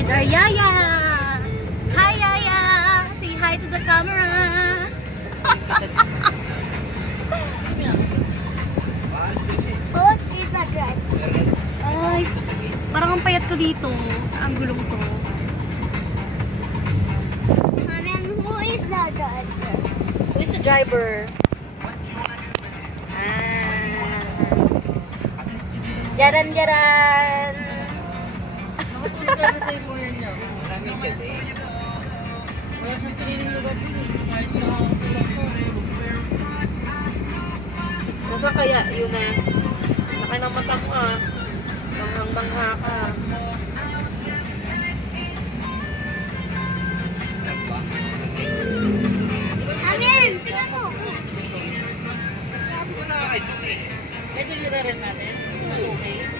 with our Yaya. Hi, Yaya. Say hi to the camera. Ay, parang ang payat ko dito sa anggulong to. Mami, who is the driver? Who is the driver? Jaran-jaran. Maraming kasi. Wala siyang siniling lugar dito. Kahit na nasa kaya yun na. Laki ng mata mo ah. Banghang-bangha ka. Amin, tingnan mo. Ito yung rin natin. Okay.